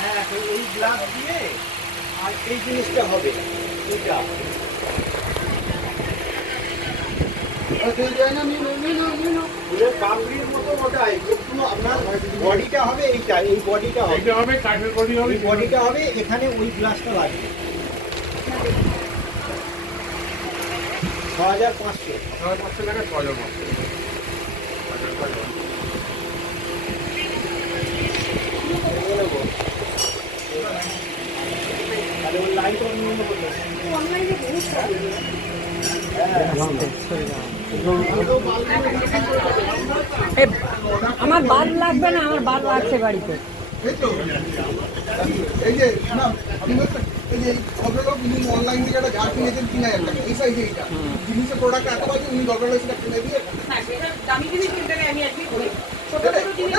হ্যাঁ, তো এই গ্লাস দিয়ে আর এই জিনিসটা হবে এইটা। পাপড়ির মতো ওটাই, কিন্তু আপনার বডিটা হবে এইটা, এই বডিটা হবে কাঠের বডি হবে, এই বডিটা হবে, এখানে ওই গ্লাসটা লাগবে। 6500 টাকা 6500। আরে ওই লাইট অন করতে অনলাইনে বহুত আমার বাদ লাগবে না, আমার বাদ লাগছে বাড়িতে। এই যে না আপনি এই যে ভদ্রলোক উনি অনলাইন থেকে একটা জার কিনেছেন 3000 টাকা, এই সাইজে এইটা জিনিসের প্রোডাক্ট এত বাজে, উনি দরকার হলে সেটা কিনে দিয়ে দামি জিনিস কিনতে আমি একই বলি। ছোট ছোট জিনিস